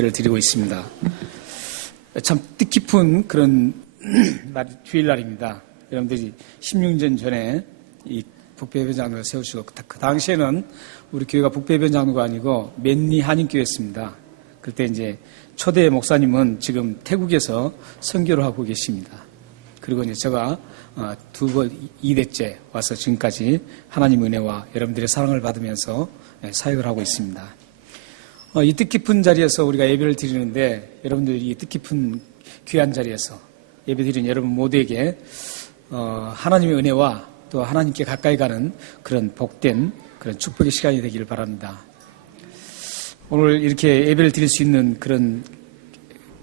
를 드리고 있습니다. 참 뜻깊은 그런 주일날입니다. 여러분들이 16년 전에 이 북배변장로를 세우시고 그 당시에는 우리 교회가 북배변장로가 아니고 맨리 한인교회였습니다. 그때 이제 초대 목사님은 지금 태국에서 선교를 하고 계십니다. 그리고 이제 제가 두 번 2대째 와서 지금까지 하나님 은혜와 여러분들의 사랑을 받으면서 사역을 하고 있습니다. 이 뜻깊은 자리에서 우리가 예배를 드리는데 여러분들이 이 뜻깊은 귀한 자리에서 예배 드리는 여러분 모두에게 하나님의 은혜와 또 하나님께 가까이 가는 그런 복된 그런 축복의 시간이 되기를 바랍니다. 오늘 이렇게 예배를 드릴 수 있는 그런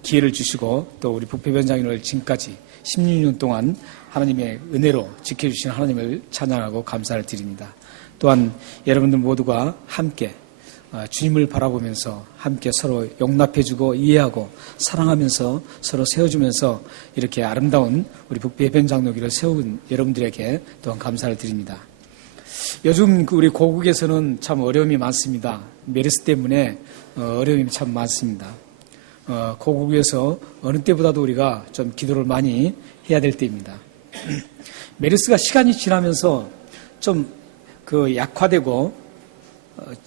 기회를 주시고 또 우리 북배변장로를 지금까지 16년 동안 하나님의 은혜로 지켜주신 하나님을 찬양하고 감사를 드립니다. 또한 여러분들 모두가 함께 주님을 바라보면서 함께 서로 용납해주고 이해하고 사랑하면서 서로 세워주면서 이렇게 아름다운 우리 북배변장로교를 세운 여러분들에게 또한 감사를 드립니다. 요즘 우리 고국에서는 참 어려움이 많습니다. 메르스 때문에 어려움이 참 많습니다. 고국에서 어느 때보다도 우리가 좀 기도를 많이 해야 될 때입니다. 메르스가 시간이 지나면서 좀 약화되고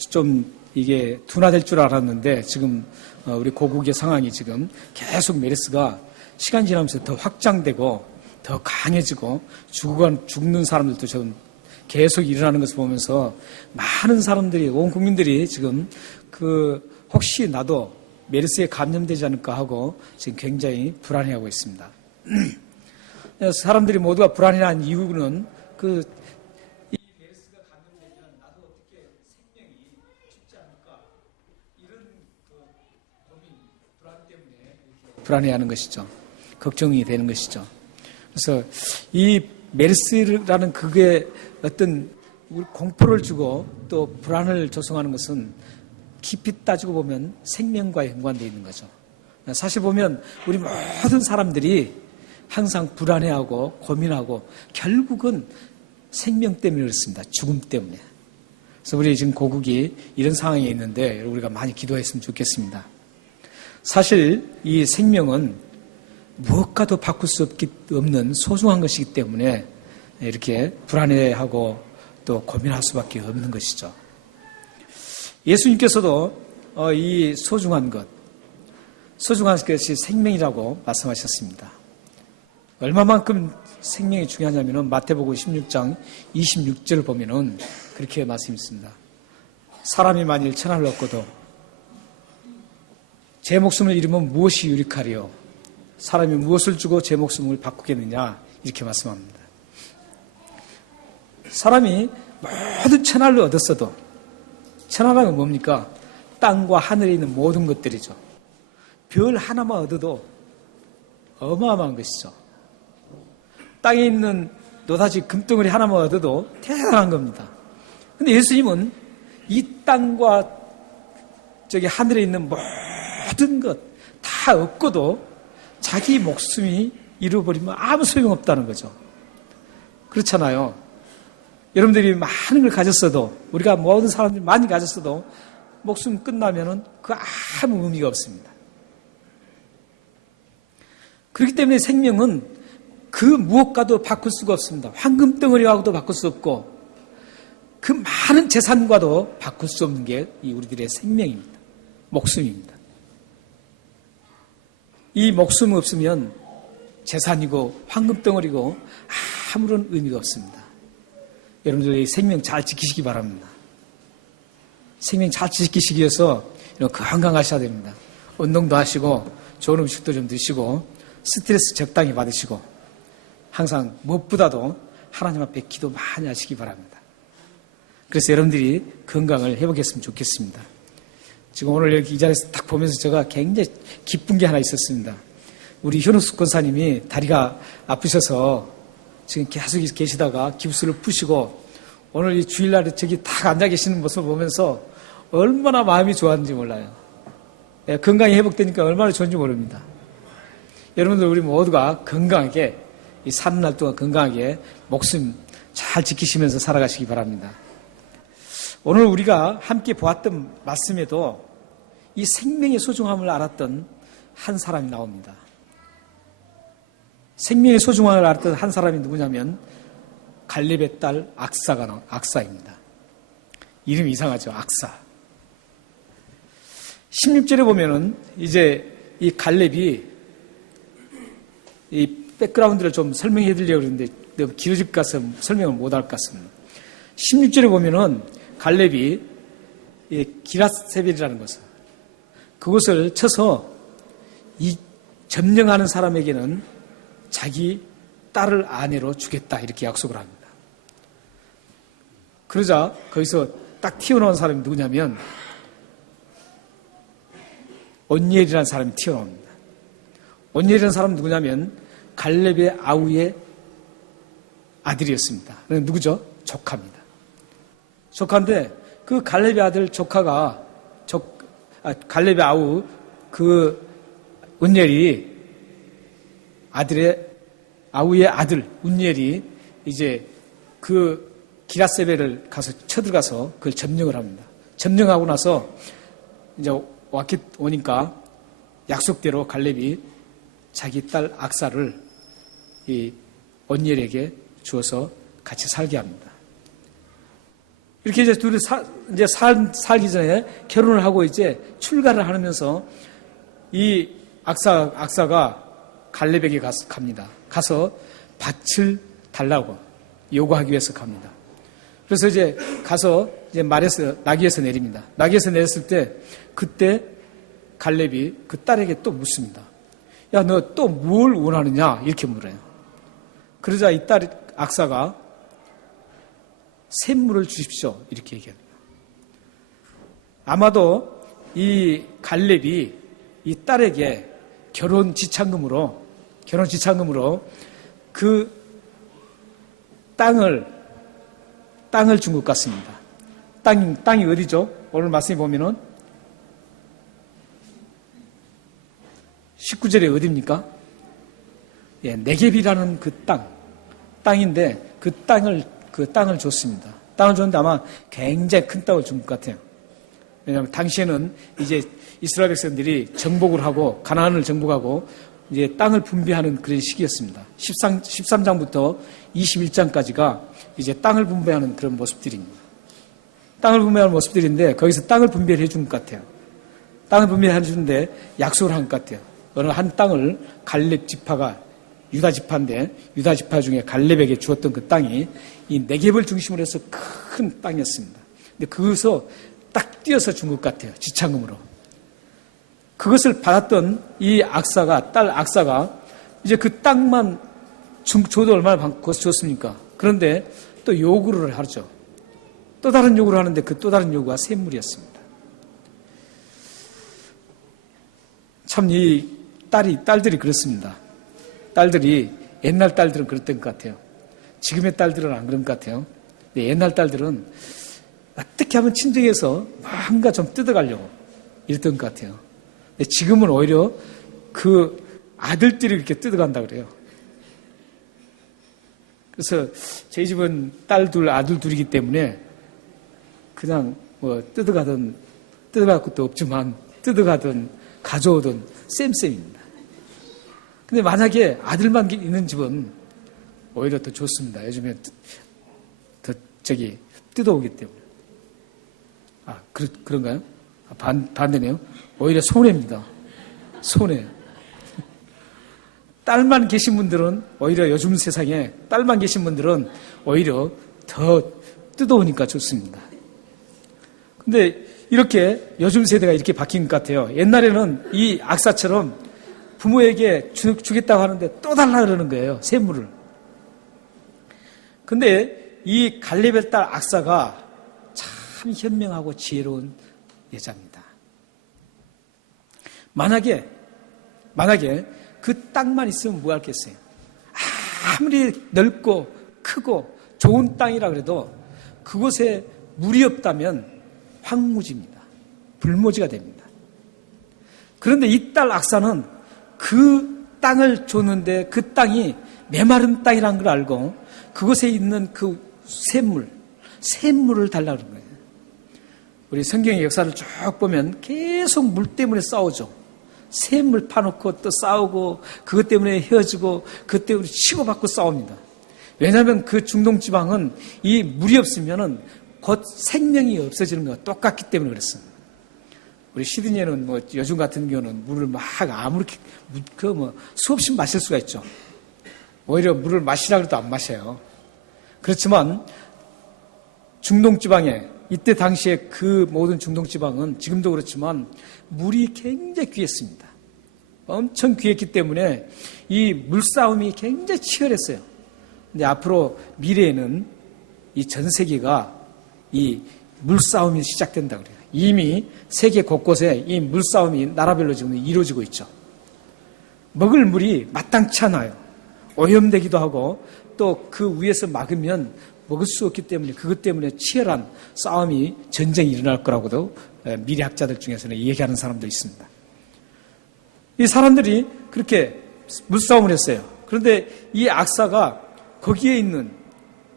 좀 이게 둔화될 줄 알았는데 지금 우리 고국의 상황이 지금 계속 메르스가 시간 지나면서 더 확장되고 더 강해지고 죽는 사람들도 좀 계속 일어나는 것을 보면서 많은 사람들이 온 국민들이 지금 혹시 나도 메르스에 감염되지 않을까 하고 지금 굉장히 불안해하고 있습니다. 사람들이 모두가 불안해한 이유는 불안해하는 것이죠. 걱정이 되는 것이죠. 그래서 이 메르스라는 그게 어떤 공포를 주고 또 불안을 조성하는 것은 깊이 따지고 보면 생명과 연관되어 있는 거죠. 사실 보면 우리 모든 사람들이 항상 불안해하고 고민하고 결국은 생명 때문에 그렇습니다. 죽음 때문에. 그래서 우리 지금 고국이 이런 상황에 있는데 우리가 많이 기도했으면 좋겠습니다. 사실 이 생명은 무엇과도 바꿀 수 없는 소중한 것이기 때문에 이렇게 불안해하고 또 고민할 수밖에 없는 것이죠. 예수님께서도 이 소중한 것이 생명이라고 말씀하셨습니다. 얼마만큼 생명이 중요하냐면 마태복음 16장 26절을 보면은 그렇게 말씀했습니다. 사람이 만일 천하를 얻고도 제 목숨을 잃으면 무엇이 유익하리요? 사람이 무엇을 주고 제 목숨을 바꾸겠느냐? 이렇게 말씀합니다. 사람이 모든 천하를 얻었어도 천하라는 건 뭡니까? 땅과 하늘에 있는 모든 것들이죠. 별 하나만 얻어도 어마어마한 것이죠. 땅에 있는 노다지 금덩어리 하나만 얻어도 대단한 겁니다. 근데 예수님은 이 땅과 하늘에 있는 모든 것 다 얻고도 자기 목숨이 잃어버리면 아무 소용없다는 거죠. 그렇잖아요. 여러분들이 많은 걸 가졌어도 우리가 모든 사람들이 많이 가졌어도 목숨 끝나면은 그 아무 의미가 없습니다. 그렇기 때문에 생명은 그 무엇과도 바꿀 수가 없습니다. 황금덩어리와도 바꿀 수 없고 그 많은 재산과도 바꿀 수 없는 게 이 우리들의 생명입니다. 목숨입니다. 이 목숨이 없으면 재산이고 황금덩어리고 아무런 의미가 없습니다. 여러분들이 생명 잘 지키시기 바랍니다. 생명 잘 지키시기 위해서 건강하셔야 됩니다. 운동도 하시고 좋은 음식도 좀 드시고 스트레스 적당히 받으시고 항상 무엇보다도 하나님 앞에 기도 많이 하시기 바랍니다. 그래서 여러분들이 건강을 회복했으면 좋겠습니다. 지금 오늘 여기 이 자리에서 딱 보면서 제가 굉장히 기쁜 게 하나 있었습니다. 우리 현욱수 권사님이 다리가 아프셔서 지금 계속 계시다가 깁스를 푸시고 오늘 이 주일날에 저기 딱 앉아 계시는 모습을 보면서 얼마나 마음이 좋았는지 몰라요. 건강이 회복되니까 얼마나 좋은지 모릅니다. 여러분들 우리 모두가 건강하게 이 사는 날 동안 건강하게 목숨 잘 지키시면서 살아가시기 바랍니다. 오늘 우리가 함께 보았던 말씀에도 이 생명의 소중함을 알았던 한 사람이 나옵니다. 생명의 소중함을 알았던 한 사람이 누구냐면 갈렙의 딸 악사입니다. 이름이 이상하죠. 악사. 16절에 보면은 이제 이 갈렙이 이 백그라운드를 좀 설명해 드리려고 그러는데 너무 길어질 것 같아서 설명을 못 할 것 같습니다. 16절에 보면은 갈렙이 기라세벨이라는 것을 그것을 쳐서 이 점령하는 사람에게는 자기 딸을 아내로 주겠다 이렇게 약속을 합니다. 그러자 거기서 딱 튀어나온 사람이 누구냐면 온니엘이라는 사람이 튀어나옵니다. 온니엘이라는 사람은 누구냐면 갈렙의 아우의 아들이었습니다. 누구죠? 조카입니다. 조카인데 그 갈렙의 아들 조카가 갈렙의 아우 그 온니엘이 아우의 아들 운니엘이 이제 그 기라세벨을 가서 쳐들어가서 그걸 점령을 합니다. 점령하고 나서 이제 오니까 약속대로 갈렙이 자기 딸 악사를 이 온니엘에게 주어서 같이 살게 합니다. 이렇게 이제 둘이 살기 전에 결혼을 하고 이제 출가를 하면서 이 악사가 갈렙에게 갑니다. 가서 밭을 달라고 요구하기 위해서 갑니다. 그래서 이제 가서 이제 나귀에서 내립니다. 나귀에서 내렸을 때 그때 갈렙이 그 딸에게 또 묻습니다. 야, 너 또 뭘 원하느냐? 이렇게 물어요. 그러자 이 딸 악사가 샘물을 주십시오. 이렇게 얘기합니다. 아마도 이 갈렙이 이 딸에게 결혼 지참금으로 그 땅을 준 것 같습니다. 땅이 어디죠? 오늘 말씀에 보면은 19절에 어디입니까? 예, 네겝이라는 그 땅인데 그 땅을 줬습니다. 땅을 줬는데 아마 굉장히 큰 땅을 준 것 같아요. 왜냐하면 당시에는 이제 이스라엘 백성들이 정복을 하고 가나안을 정복하고 이제 땅을 분배하는 그런 시기였습니다. 13장부터 21장까지가 이제 땅을 분배하는 그런 모습들입니다. 땅을 분배하는 모습들인데 거기서 땅을 분배를 해준 것 같아요. 땅을 분배해 주는데 약속을 한 것 같아요. 어느 한 땅을 갈렙 지파가 유다 지파인데 유다 지파 중에 갈렙에게 주었던 그 땅이 이 네겝을 중심으로 해서 큰 땅이었습니다. 근데 그것을 딱 띄어서 준 것 같아요. 지참금으로. 그것을 받았던 이 딸 악사가 이제 그 땅만 줘도 얼마나 좋습니까? 그런데 또 요구를 하죠. 또 다른 요구를 하는데 그 또 다른 요구가 샘물이었습니다. 참 이 딸들이 그렇습니다. 옛날 딸들은 그랬던 것 같아요. 지금의 딸들은 안 그런 것 같아요. 근데 옛날 딸들은 어떻게 하면 친정에서 뭔가 좀 뜯어가려고 이랬던 것 같아요. 근데 지금은 오히려 그 아들들이 이렇게 뜯어간다 그래요. 그래서 저희 집은 딸 둘, 아들 둘이기 때문에 그냥 뭐 뜯어갈 것도 없지만 뜯어가든 가져오든 쌤입니다. 근데 만약에 아들만 있는 집은 오히려 더 좋습니다. 요즘에 뜯어오기 때문에. 그런가요? 반대네요. 오히려 손해입니다. 손해. 딸만 계신 분들은 오히려 요즘 세상에 딸만 계신 분들은 오히려 더 뜯어오니까 좋습니다. 근데 이렇게 요즘 세대가 이렇게 바뀐 것 같아요. 옛날에는 이 악사처럼 부모에게 주겠다고 하는데 또 달라 그러는 거예요. 샘물을. 근데 이 갈렙의 딸 악사가 참 현명하고 지혜로운 여자입니다. 만약에 그 땅만 있으면 뭐 할겠어요? 아무리 넓고 크고 좋은 땅이라 그래도 그곳에 물이 없다면 황무지입니다. 불모지가 됩니다. 그런데 이 딸 악사는 그 땅을 줬는데 그 땅이 메마른 땅이라는 걸 알고 그곳에 있는 그 샘물을 달라고 그런 거예요. 우리 성경의 역사를 쭉 보면 계속 물 때문에 싸우죠. 샘물 파놓고 또 싸우고 그것 때문에 헤어지고 그것 때문에 치고받고 싸웁니다. 왜냐하면 그 중동 지방은 이 물이 없으면은 곧 생명이 없어지는 것과 똑같기 때문에 그랬어요. 우리 시드니에는 뭐 요즘 같은 경우는 물을 막 아무렇게 수없이 마실 수가 있죠. 오히려 물을 마시라 그래도 안 마셔요. 그렇지만 중동 지방에 이때 당시에 그 모든 중동 지방은 지금도 그렇지만 물이 굉장히 귀했습니다. 엄청 귀했기 때문에 이 물싸움이 굉장히 치열했어요. 근데 앞으로 미래에는 이 전 세계가 이 물싸움이 시작된다 그래요. 이미 세계 곳곳에 이 물싸움이 나라별로 지금 이루어지고 있죠. 먹을 물이 마땅치 않아요. 오염되기도 하고 또 그 위에서 막으면 먹을 수 없기 때문에 그것 때문에 치열한 싸움이 전쟁이 일어날 거라고도 미래학자들 중에서는 얘기하는 사람도 있습니다. 이 사람들이 그렇게 물싸움을 했어요. 그런데 이 악사가 거기에 있는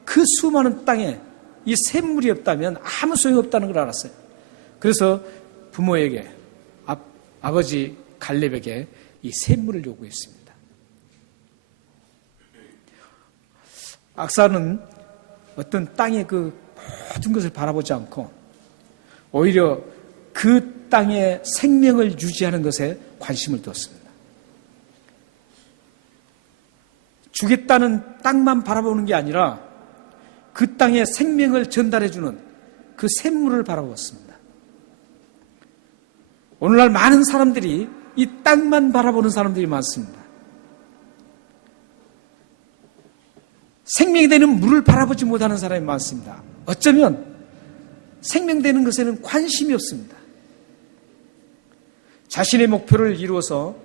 그 수많은 땅에 이 샘물이 없다면 아무 소용없다는 걸 알았어요. 그래서 부모에게 아버지 갈렙에게 이 샘물을 요구했습니다. 악사는 어떤 땅의 그 모든 것을 바라보지 않고 오히려 그 땅의 생명을 유지하는 것에 관심을 두었습니다. 주겠다는 땅만 바라보는 게 아니라 그 땅의 생명을 전달해주는 그 샘물을 바라보았습니다. 오늘날 많은 사람들이 이 땅만 바라보는 사람들이 많습니다. 생명이 되는 물을 바라보지 못하는 사람이 많습니다. 어쩌면 생명되는 것에는 관심이 없습니다. 자신의 목표를 이루어서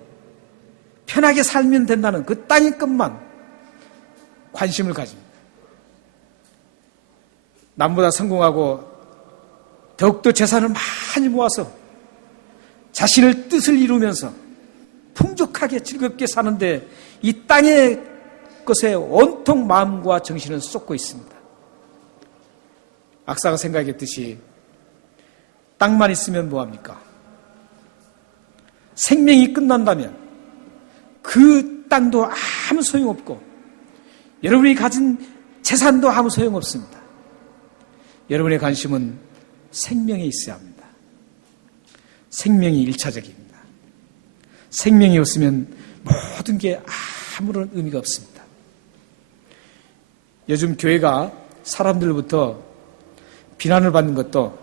편하게 살면 된다는 그 땅의 것만 관심을 가집니다. 남보다 성공하고 더욱더 재산을 많이 모아서 자신의 뜻을 이루면서 풍족하게 즐겁게 사는데 이 땅의 것에 온통 마음과 정신을 쏟고 있습니다. 악사가 생각했듯이 땅만 있으면 뭐합니까? 생명이 끝난다면 그 땅도 아무 소용없고 여러분이 가진 재산도 아무 소용없습니다. 여러분의 관심은 생명에 있어야 합니다. 생명이 일차적입니다. 생명이 없으면 모든 게 아무런 의미가 없습니다. 요즘 교회가 사람들로부터 비난을 받는 것도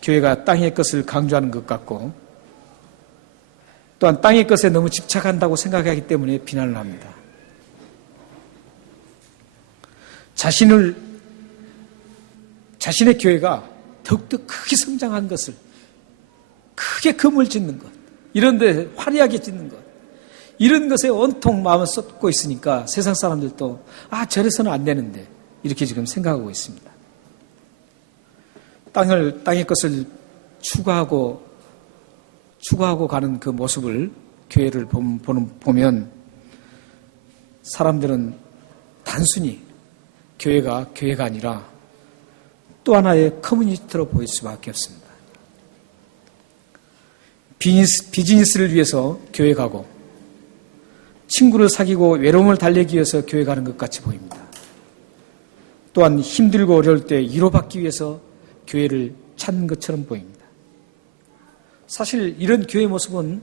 교회가 땅의 것을 강조하는 것 같고 또한 땅의 것에 너무 집착한다고 생각하기 때문에 비난을 합니다. 자신의 교회가 더욱더 크게 성장한 것을 크게 건물 짓는 것, 이런 데 화려하게 짓는 것, 이런 것에 온통 마음을 쏟고 있으니까 세상 사람들도 저래서는 안 되는데 이렇게 지금 생각하고 있습니다. 땅의 것을 추구하고 가는 그 모습을 교회를 보면 사람들은 단순히 교회가 아니라 또 하나의 커뮤니티로 보일 수밖에 없습니다. 비즈니스를 위해서 교회 가고 친구를 사귀고 외로움을 달래기 위해서 교회 가는 것 같이 보입니다. 또한 힘들고 어려울 때 위로받기 위해서 교회를 찾는 것처럼 보입니다. 사실 이런 교회 모습은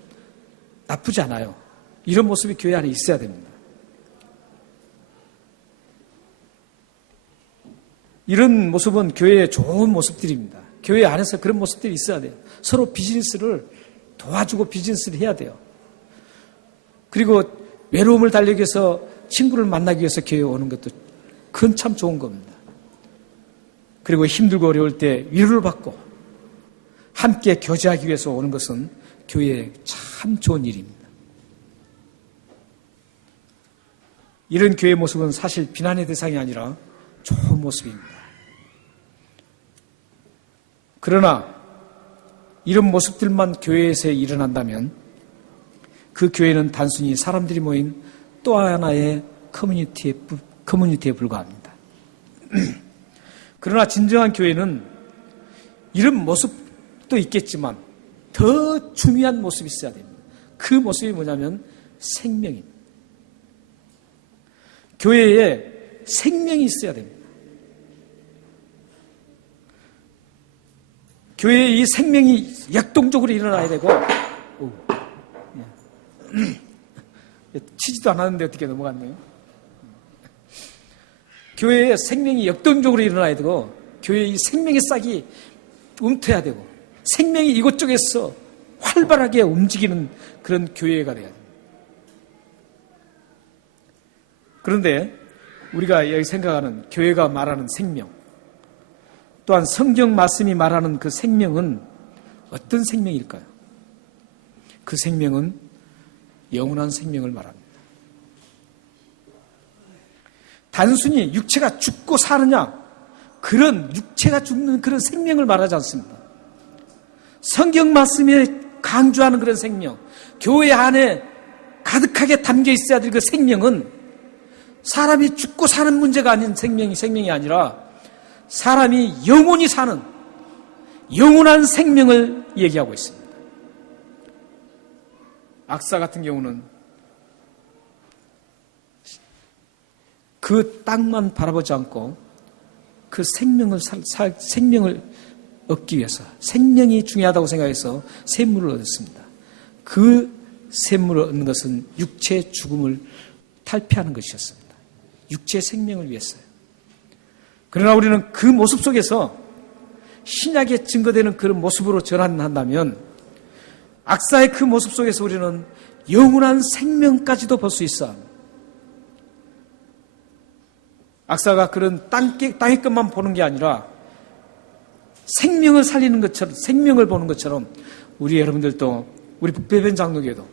나쁘지 않아요. 이런 모습이 교회 안에 있어야 됩니다. 이런 모습은 교회의 좋은 모습들입니다. 교회 안에서 그런 모습들이 있어야 돼요. 서로 비즈니스를 도와주고 비즈니스를 해야 돼요. 그리고 외로움을 달래기 위해서 친구를 만나기 위해서 교회에 오는 것도 그건 참 좋은 겁니다. 그리고 힘들고 어려울 때 위로를 받고 함께 교제하기 위해서 오는 것은 교회에 참 좋은 일입니다. 이런 교회 모습은 사실 비난의 대상이 아니라 좋은 모습입니다. 그러나 이런 모습들만 교회에서 일어난다면 그 교회는 단순히 사람들이 모인 또 하나의 커뮤니티에 불과합니다. 그러나 진정한 교회는 이런 모습도 있겠지만 더 중요한 모습이 있어야 됩니다. 그 모습이 뭐냐면 생명입니다. 교회에 생명이 있어야 됩니다. 교회에 이 생명이 역동적으로 일어나야 되고, 치지도 않았는데 어떻게 넘어갔네요. 교회에 생명이 역동적으로 일어나야 되고, 교회에 이 생명의 싹이 움트야 되고, 생명이 이곳저곳에서 활발하게 움직이는 그런 교회가 돼야 됩니다. 그런데 우리가 여기 생각하는 교회가 말하는 생명, 또한 성경 말씀이 말하는 그 생명은 어떤 생명일까요? 그 생명은 영원한 생명을 말합니다. 단순히 육체가 죽고 사느냐, 그런 육체가 죽는 그런 생명을 말하지 않습니다. 성경 말씀에 강조하는 그런 생명, 교회 안에 가득하게 담겨 있어야 될 그 생명은 사람이 죽고 사는 문제가 아닌 생명이 아니라 사람이 영원히 사는 영원한 생명을 얘기하고 있습니다. 악사 같은 경우는 그 땅만 바라보지 않고 그 생명을 얻기 위해서, 생명이 중요하다고 생각해서 샘물을 얻었습니다. 그 샘물을 얻는 것은 육체의 죽음을 탈피하는 것이었습니다. 육체의 생명을 위해서요. 그러나 우리는 그 모습 속에서 신약에 증거되는 그런 모습으로 전환한다면 악사의 그 모습 속에서 우리는 영원한 생명까지도 볼 수 있어. 악사가 그런 땅의 것만 보는 게 아니라 생명을 살리는 것처럼, 생명을 보는 것처럼 우리 여러분들도, 우리 북배변 장로교도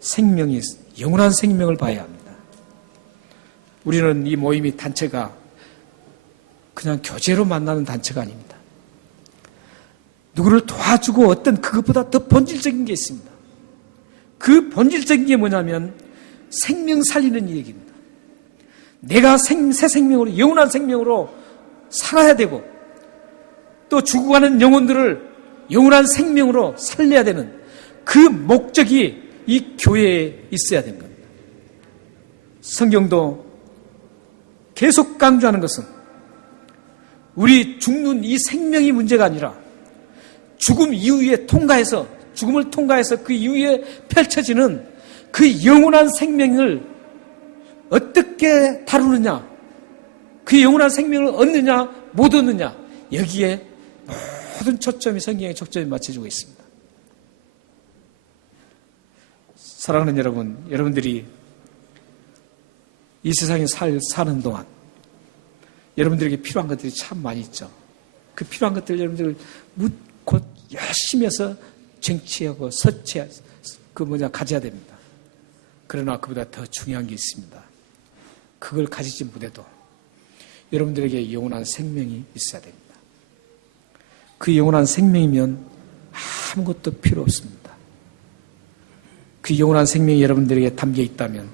생명이, 영원한 생명을 봐야 합니다. 우리는 이 모임이 단체가 그냥 교제로 만나는 단체가 아닙니다. 누구를 도와주고 어떤 그것보다 더 본질적인 게 있습니다. 그 본질적인 게 뭐냐면 생명 살리는 얘기입니다. 내가 새 생명으로, 영원한 생명으로 살아야 되고 또 죽어가는 영혼들을 영원한 생명으로 살려야 되는 그 목적이 이 교회에 있어야 되는 겁니다. 성경도 계속 강조하는 것은 우리 죽는 이 생명이 문제가 아니라 죽음 이후에 죽음을 통과해서 그 이후에 펼쳐지는 그 영원한 생명을 어떻게 다루느냐, 그 영원한 생명을 얻느냐 못 얻느냐, 여기에 모든 초점이, 성경의 초점이 맞춰지고 있습니다. 사랑하는 여러분, 여러분들이 이 세상에 사는 동안 여러분들에게 필요한 것들이 참 많이 있죠. 그 필요한 것들 여러분들 곧 열심히 해서 쟁취하고 가져야 됩니다. 그러나 그보다 더 중요한 게 있습니다. 그걸 가지지 못해도 여러분들에게 영원한 생명이 있어야 됩니다. 그 영원한 생명이면 아무것도 필요 없습니다. 그 영원한 생명이 여러분들에게 담겨 있다면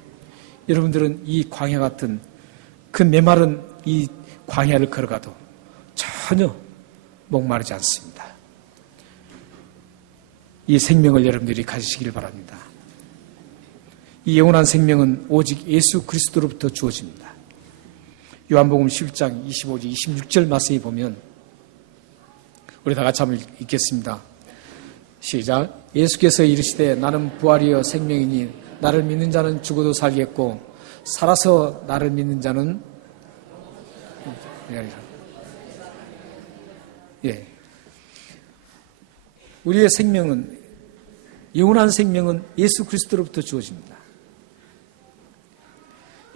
여러분들은 이 광야 같은 그 메마른 이 광야를 걸어가도 전혀 목마르지 않습니다. 이 생명을 여러분들이 가지시길 바랍니다. 이 영원한 생명은 오직 예수 그리스도로부터 주어집니다. 요한복음 11장 25절 26절 말씀에 보면 우리 다 같이 한번 읽겠습니다. 시작. 예수께서 이르시되 나는 부활이요 생명이니 나를 믿는 자는 죽어도 살겠고 살아서 나를 믿는 자는 우리의 생명은, 영원한 생명은 예수 그리스도로부터 주어집니다.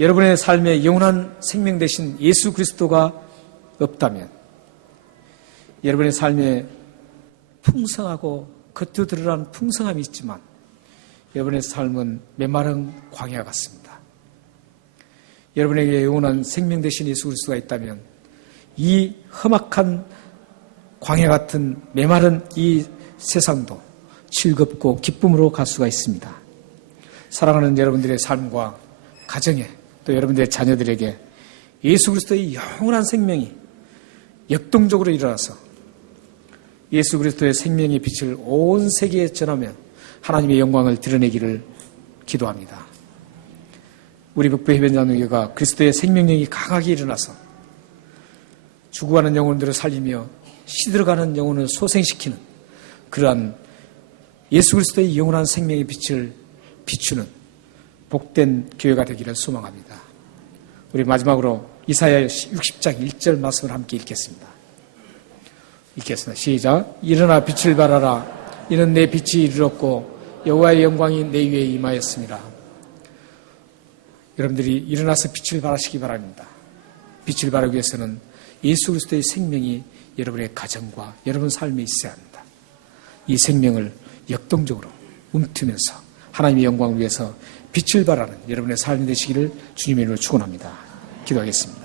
여러분의 삶에 영원한 생명 대신 예수 그리스도가 없다면 여러분의 삶에 풍성하고 겉으로 드러난 풍성함이 있지만 여러분의 삶은 메마른 광야 같습니다. 여러분에게 영원한 생명 대신 예수 그리스도가 있다면 이 험악한 광야 같은 메마른 이 세상도 즐겁고 기쁨으로 갈 수가 있습니다. 사랑하는 여러분들의 삶과 가정에 또 여러분들의 자녀들에게 예수 그리스도의 영원한 생명이 역동적으로 일어나서 예수 그리스도의 생명의 빛을 온 세계에 전하며 하나님의 영광을 드러내기를 기도합니다. 우리 북부해변장로교회가 그리스도의 생명력이 강하게 일어나서 죽어가는 영혼들을 살리며 시들어가는 영혼을 소생시키는 그러한 예수 그리스도의 영원한 생명의 빛을 비추는 복된 교회가 되기를 소망합니다. 우리 마지막으로 이사야 60장 1절 말씀을 함께 읽겠습니다. 시작. 일어나 빛을 발하라. 이는 내 빛이 이르렀고 여호와의 영광이 내 위에 임하였습니다. 여러분들이 일어나서 빛을 발하시기 바랍니다. 빛을 발하기 위해서는 예수 그리스도의 생명이 여러분의 가정과 여러분 삶에 있어야 합니다. 이 생명을 역동적으로 움트면서 하나님의 영광을 위해서 빛을 발하는 여러분의 삶이 되시기를 주님의 이름으로 축원합니다. 기도하겠습니다.